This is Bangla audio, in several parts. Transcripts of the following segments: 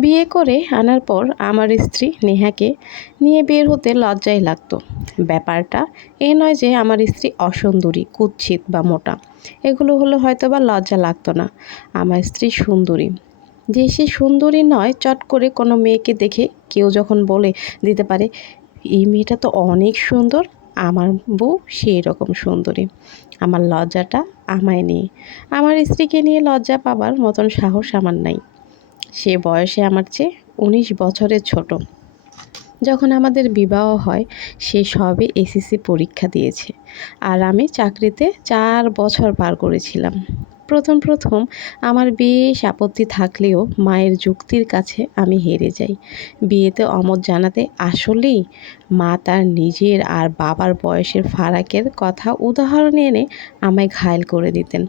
বিয়ে করে আনার পর আমার স্ত্রী নেহাকে নিয়ে বের হতে লজ্জাই লাগতো। ব্যাপারটা এ নয় যে আমার স্ত্রী অসুন্দরী, কুৎসিত বা মোটা। এগুলো হলে হয়তো বা লজ্জা লাগতো না। আমার স্ত্রী সুন্দরী। যে সে সুন্দরী নয়, চট করে কোনো মেয়েকে দেখে কেউ যখন বলে দিতে পারে, এই মেয়েটা তো অনেক সুন্দর, আমার বউ সেই রকম সুন্দরী। আমার লজ্জাটা আমায় নিয়ে আমার স্ত্রীকে নিয়ে লজ্জা পাবার মতন সাহস আমার নাই। সে বয়সে আমার চেয়ে উনিশ বছরের ছোট। যখন আমাদের বিবাহ হয়, সে সবে এসএসসি পরীক্ষা দিয়েছে। আর আমি চাকরিতে চার বছর পার করেছিলাম। প্রথম প্রথম আমার বেশ আপত্তি থাকলেও মায়ের যুক্তির কাছে আমি হেরে যাই। বিয়েতে অমত জানাতে আসলেই মা তার নিজের আর বাবার বয়সের ফারাকের কথা উদাহরণ এনে আমায় ঘায়ল করে দিতেন।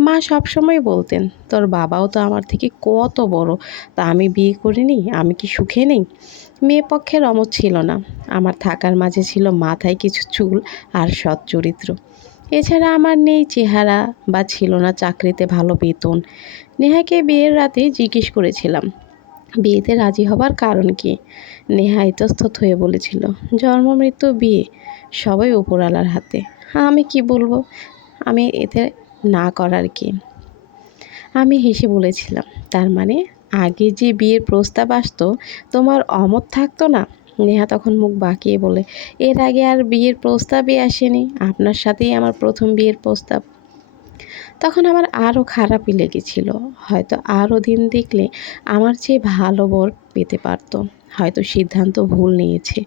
মা সবসময় বলতেন, তোর বাবাও তো আমার থেকে কত বড়, তা আমি বিয়ে করিনি, আমি কি সুখে নেই? মেয়ে পক্ষের অমত ছিল না। আমার থাকার মাঝে ছিল মাথায় কিছু চুল আর সৎ চরিত্র। এছাড়া আমার নেই চেহারা বা ছিল না চাকরিতে ভালো বেতন। নেহাকে বিয়ের রাতে জিজ্ঞেস করেছিলাম, বিয়েতে রাজি হবার কারণ কি? নেহা ইতস্তত হয়ে বলেছিল, জন্ম, মৃত্যু, বিয়ে, সবাই উপরালার হাতে। হ্যাঁ আমি কি বলব? আমি এতে না করার কি? আমি হেসে বলেছিলাম, তার মানে আগে যে বিয়ের প্রস্তাব আসতো, তোমার অমত থাকতো না? নেহা তখন মুখ বাঁকিয়ে বলে, এর আগে আর বিয়ের প্রস্তাবই আসেনি। আপনার সাথেই আমার প্রথম বিয়ের প্রস্তাব। তখন আমার আরও খারাপই লেগেছিল। হয়তো আরও দিন দেখলে আমার চেয়ে ভালো বর পেতে পারতো। হয়তো সিদ্ধান্ত ভুল নিয়েছে।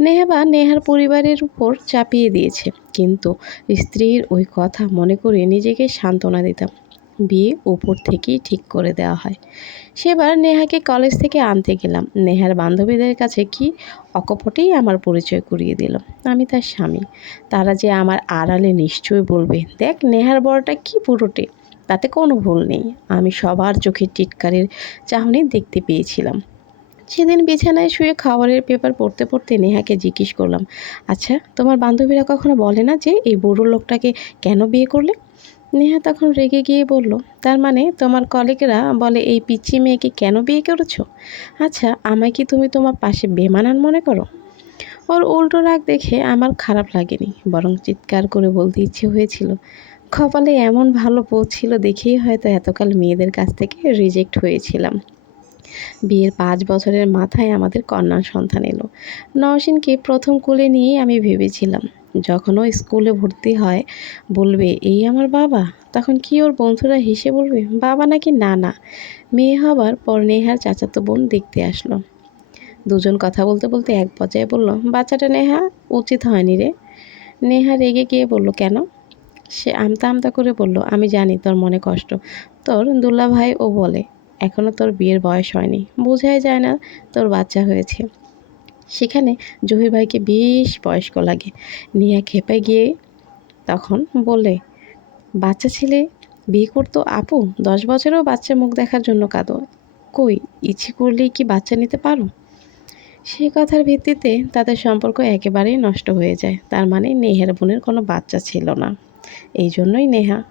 নেহা বা নেহার পরিবারের উপর চাপিয়ে দিয়েছে। কিন্তু স্ত্রীর ওই কথা মনে করে নিজেকে সান্ত্বনা দিতাম। বিয়ে উপর থেকেই ঠিক করে দেওয়া হয়। সেবার নেহাকে কলেজ থেকে আনতে গেলাম। নেহার বান্ধবীদের কাছে কি অকপটেই আমার পরিচয় করিয়ে দিল। আমি তার স্বামী। তারা যে আমার আড়ালে নিশ্চয়ই বলবে, দেখ নেহার বড়টা কি পুরোটে? তাতে কোনো ভুল নেই। আমি সবার চোখের টিটকারের চাহনি দেখতে পেয়েছিলাম। সেদিন বিছানায় শুয়ে খাবারের পেপার পড়তে পড়তে নেহাকে জিজ্ঞেস করলাম আচ্ছা তোমার বান্ধবীরা কখনো বলে না যে এই বুড়ো লোকটাকে কেন বিয়ে করলে? নেহা তখন রেগে গিয়ে বলল, তার মানে তোমার কলিগরা বলে এই পিচি মেয়েকে কেন বিয়ে করেছ? আচ্ছা আমায় কি তুমি তোমার পাশে বেমানান মনে করো? ওর উল্টো রাগ দেখে আমার খারাপ লাগেনি, বরং চিৎকার করে বলতে ইচ্ছে হয়েছিল, কপালে এমন ভালো পৌঁছিল দেখেই হয়তো এতকাল মেয়েদের কাছ থেকে রিজেক্ট হয়েছিলাম। বিয়ের পাঁচ বছরের মাথায় আমাদের কন্যা সন্তান এলো। নওশিনকে প্রথম কোলে নিয়েই আমি ভেবেছিলাম, যখন ও স্কুলে ভর্তি হয়, বলবে, এই আমার বাবা? তখন কি ওর বন্ধুরা হেসে বলবে, বাবা নাকি না না মেয়ে হবার পর নেহার চাচাতো বোন দেখতে আসলো। দুজন কথা বলতে বলতে এক পর্যায়ে বলল, বাচ্চাটা নেহা, উচিত হয়নি রে। নেহা রেগে গিয়ে বলল, কেন? সে আমতা আমতা করে বলল, আমি জানি তোর মনে কষ্ট। তোর দুল্লা ভাই ও বলে এখনও তোর বিয়ের বয়স হয়নি। বোঝাই যায় না তোর বাচ্চা হয়েছে। সেখানে জহির ভাইকে বেশ বয়স্ক লাগে। নিয়া খেপে গিয়ে তখন বলে বাচ্চা ছেলে, বিয়ে করতো আপু? দশ বছরেও বাচ্চা মুখ দেখার জন্য কাঁদো। কই, ইচ্ছে করলেই কি বাচ্চা নিতে পারো? সেই কথার ভিত্তিতে তাদের সম্পর্ক একেবারেই নষ্ট হয়ে যায়। তার মানে নেহার বোনের কোনো বাচ্চা ছিল না। এই জন্যই নেহা